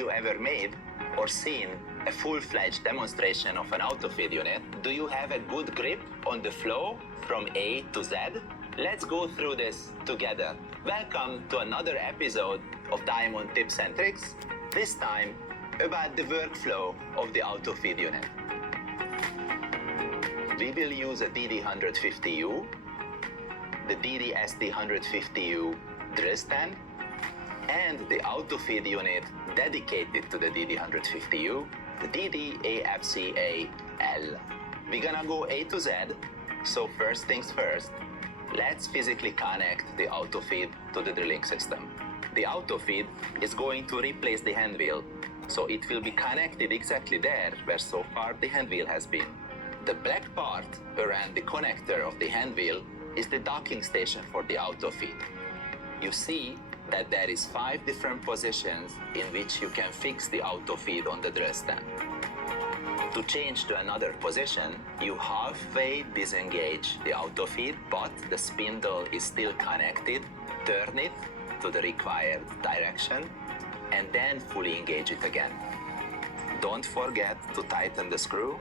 you ever made or seen a full-fledged demonstration of an autofeed unit? Do you have a good grip on the flow from A to Z? Let's go through this together. Welcome to another episode of Diamond Tips and Tricks, this time about the workflow of the autofeed unit. We will use a DD150U, the DD-ST150U drill stand, and the autofeed unit dedicated to the DD150U, the DD-AFCA-L. We're gonna go A to Z, so first things first, let's physically connect the autofeed to the drilling system. The autofeed is going to replace the hand wheel, so it will be connected exactly there where so far the hand wheel has been. The black part around the connector of the hand wheel is the docking station for the autofeed. You see that there is 5 different positions in which you can fix the autofeed on the drill stand. To change to another position, you halfway disengage the autofeed, but the spindle is still connected. Turn it to the required direction and then fully engage it again. Don't forget to tighten the screw.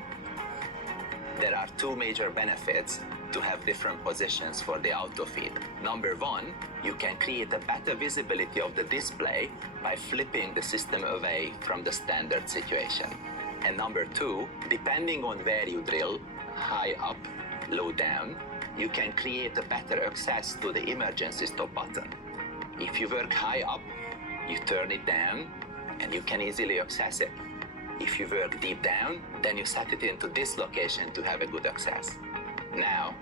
There are 2 major benefits to have different positions for the autofeed. Number 1, you can create a better visibility of the display by flipping the system away from the standard situation. And number 2, depending on where you drill, high up, low down, you can create a better access to the emergency stop button. If you work high up, you turn it down and you can easily access it. If you work deep down, then you set it into this location to have a good access. Now,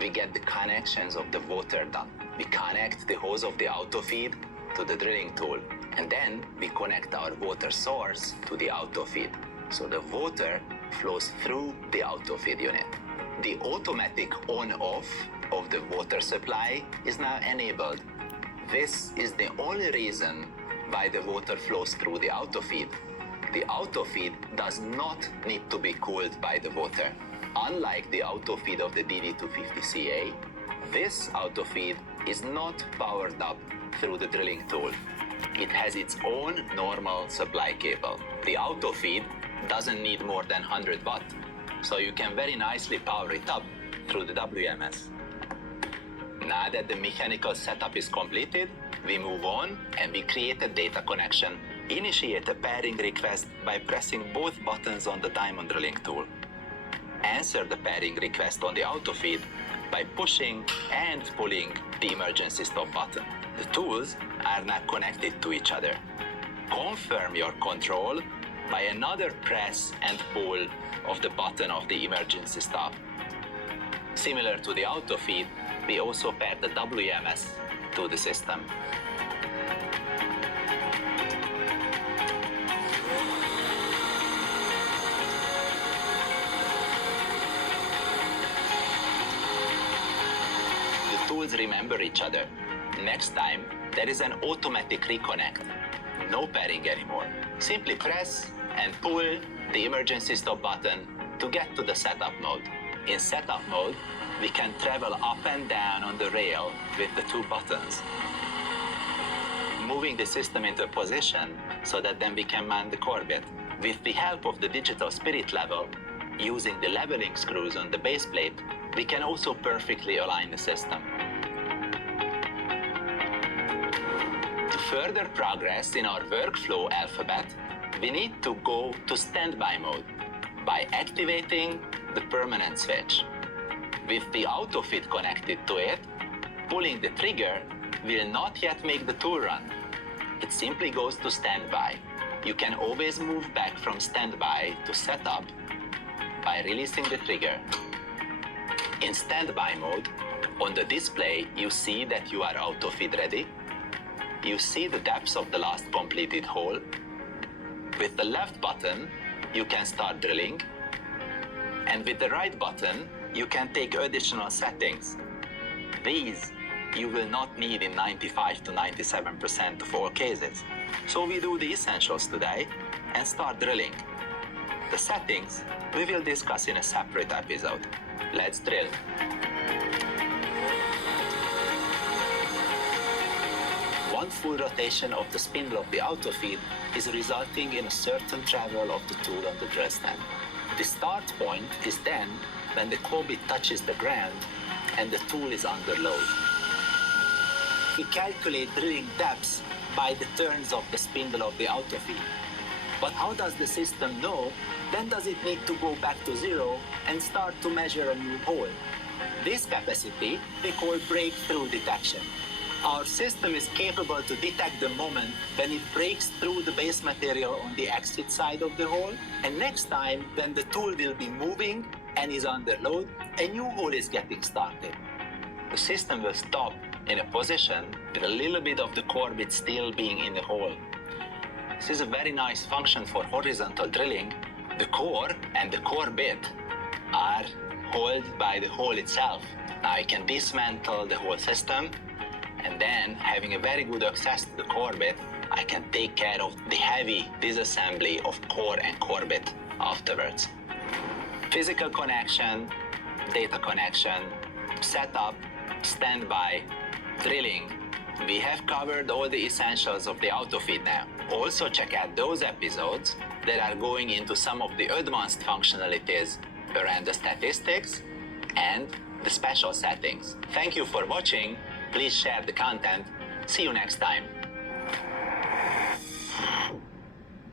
we get the connections of the water done. We connect the hose of the autofeed to the drilling tool, and then we connect our water source to the autofeed. So the water flows through the autofeed unit. The automatic on-off of the water supply is now enabled. This is the only reason why the water flows through the autofeed. The autofeed does not need to be cooled by the water. Unlike the autofeed of the DD250CA, this autofeed is not powered up through the drilling tool. It has its own normal supply cable. The autofeed doesn't need more than 100 watt, so you can very nicely power it up through the WMS. Now that the mechanical setup is completed, we move on and we create a data connection. Initiate a pairing request by pressing both buttons on the diamond drilling tool. Answer the pairing request on the autofeed by pushing and pulling the emergency stop button. The tools are now connected to each other. Confirm your control by another press and pull of the button of the emergency stop. Similar to the autofeed, we also pair the WMS to the system. Tools remember each other. Next time, there is an automatic reconnect. No pairing anymore. Simply press and pull the emergency stop button to get to the setup mode. In setup mode, we can travel up and down on the rail with the 2 buttons, moving the system into a position so that then we can man the corbett. With the help of the digital spirit level, using the leveling screws on the base plate, we can also perfectly align the system. To further progress in our workflow alphabet, we need to go to standby mode by activating the permanent switch. With the autofeed connected to it, pulling the trigger will not yet make the tool run. It simply goes to standby. You can always move back from standby to setup by releasing the trigger. In standby mode, on the display, you see that you are autofeed ready. You see the depths of the last completed hole. With the left button, you can start drilling. And with the right button, you can take additional settings. These you will not need in 95 to 97% of all cases. So we do the essentials today and start drilling. The settings we will discuss in a separate episode. Let's drill. one full rotation of the spindle of the auto feed is resulting in a certain travel of the tool on the drill stand. The start point is then when the core bit touches the ground and the tool is under load. We calculate drilling depths by the turns of the spindle of the auto feed. But how does the system know when does it need to go back to zero and start to measure a new hole? This capacity we call breakthrough detection. Our system is capable to detect the moment when it breaks through the base material on the exit side of the hole, and next time when the tool will be moving and is under load, a new hole is getting started. The system will stop in a position with a little bit of the core bit still being in the hole. This is a very nice function for horizontal drilling. The core and the core bit are held by the hole itself. Now I can dismantle the whole system, and then having a very good access to the core bit, I can take care of the heavy disassembly of core and core bit afterwards. Physical connection, data connection, setup, standby, drilling. We have covered all the essentials of the auto feed now. Also check out those episodes that are going into some of the advanced functionalities around the statistics and the special settings. Thank you for watching. Please share the content. See you next time.